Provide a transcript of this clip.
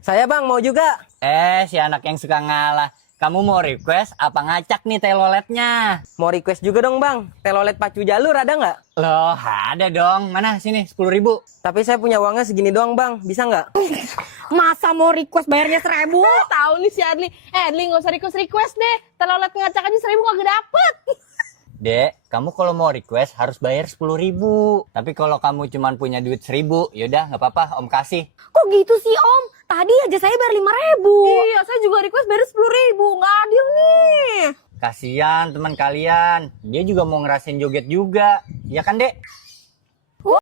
Saya bang mau juga. Si anak yang suka ngalah. Kamu mau request apa ngacak nih teloletnya? Mau request juga dong bang. Telolet pacu jalur ada nggak? Loh, ada dong. Mana sini 10.000. Tapi saya punya uangnya segini doang bang. Bisa nggak? Masa mau request bayarnya 1.000? Tahu nih si Adli. Adli nggak usah request deh. Telolet ngacak aja 1.000 kagak dapet. Dek, kamu kalau mau request harus bayar 10.000. Tapi kalau kamu cuma punya duit 1.000, yaudah nggak apa-apa, Om kasih. Kok gitu sih Om? Tadi aja saya bayar 5.000. Iya, saya juga request bayar 10.000. Nggak adil nih. Kasian teman kalian, dia juga mau ngerasain joget juga, ya kan Dek?